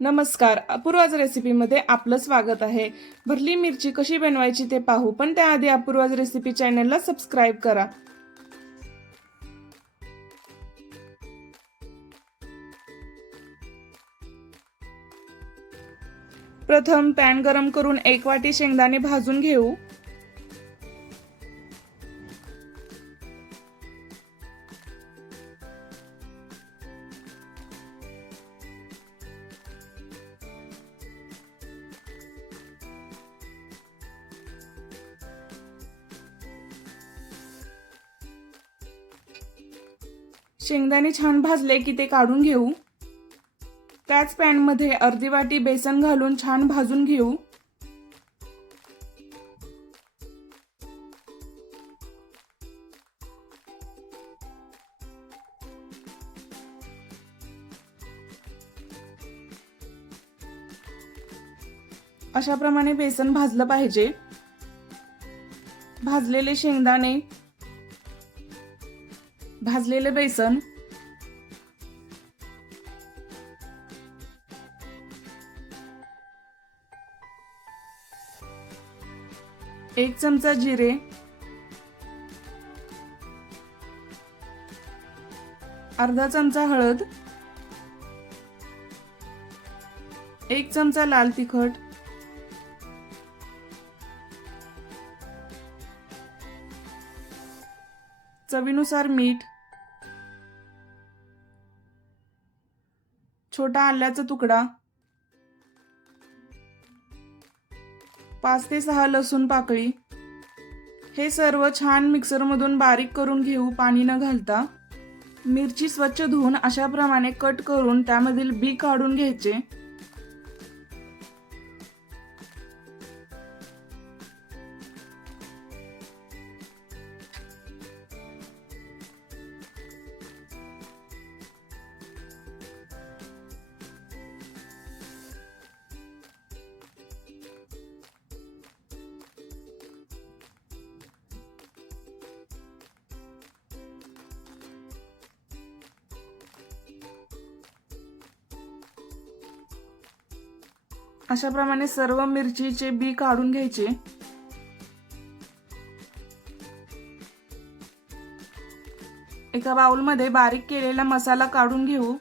नमस्कार, अपूर्वाज रेसिपीमध्ये आपलं स्वागत आहे। भरली मिरची कशी बनवायची ते पाहू, पण त्याआधी अपूर्वाज रेसिपी चॅनलला सबस्क्राइब करा। प्रथम पॅन गरम करून 1 वाटी शेंगदाणे भाजून घेऊ। शेंगदाणे छान भाजले की ते काढून घेऊ। त्याच पॅन मध्ये अर्धी वाटी बेसन घालून छान भाजून घेऊ। अशा प्रमाणे बेसन भाजलं पाहिजे। भाजलेले शेंगदाणे, भाजलेले बेसन, एक चमचा जिरे, अर्धा चमचा हळद, 1 चमचा लाल तिखट, चवीनुसार मीठ, छोटा आल्याचा तुकडा, 5 ते 6 लसूण पाकळी। हे सर्व छान मिक्सर मधून बारीक करून घेऊ, पाणी न घालता। मिरची स्वच्छ धुवून अशा प्रमाणे कट करून त्यामधील बी काढून घ्यायचे। अशा प्रमाणे सर्व मिरचीचे बी काढून घ्यायचे। एका बाउल मध्ये बारीक केलेला मसाला काढून घेऊ।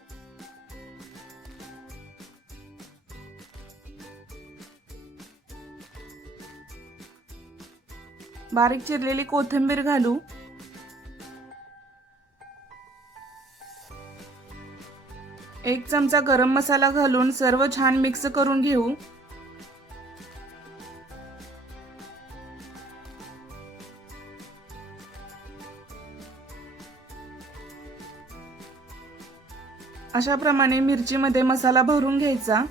बारीक चिरलेली कोथिंबीर घालू। एक चमचा गरम मसाला घालून सर्व छान मिक्स करून घेऊ। अशा प्रमाणे मिरचीमध्ये मसाला भरून घ्यायचा।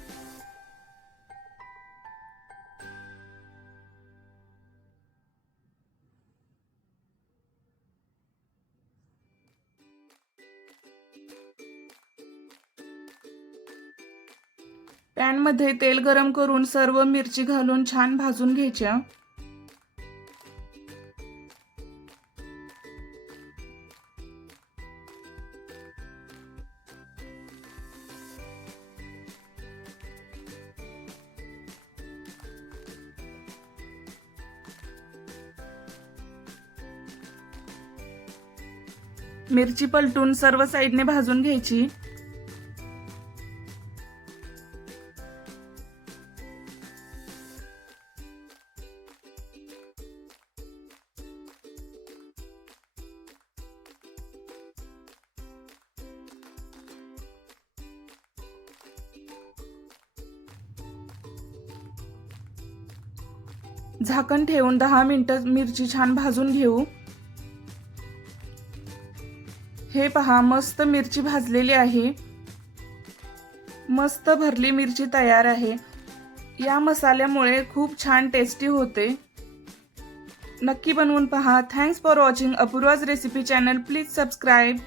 पॅन मध्ये तेल गरम करून सर्व मिरची घालून छान भाजून घ्यायच्या। मिरची पलटून सर्व साइडने भाजून घ्यायची। झाकण ठेवून 10 मिनिटे मिरची छान भाजून घेऊ। हे पहा, मस्त मिरची भाजलेली आहे। मस्त भरली मिरची तयार आहे। या मसाल्यामुळे खूप छान टेस्टी होते। नक्की बनवून पहा। Thanks for watching Apurva's recipe channel. Please subscribe.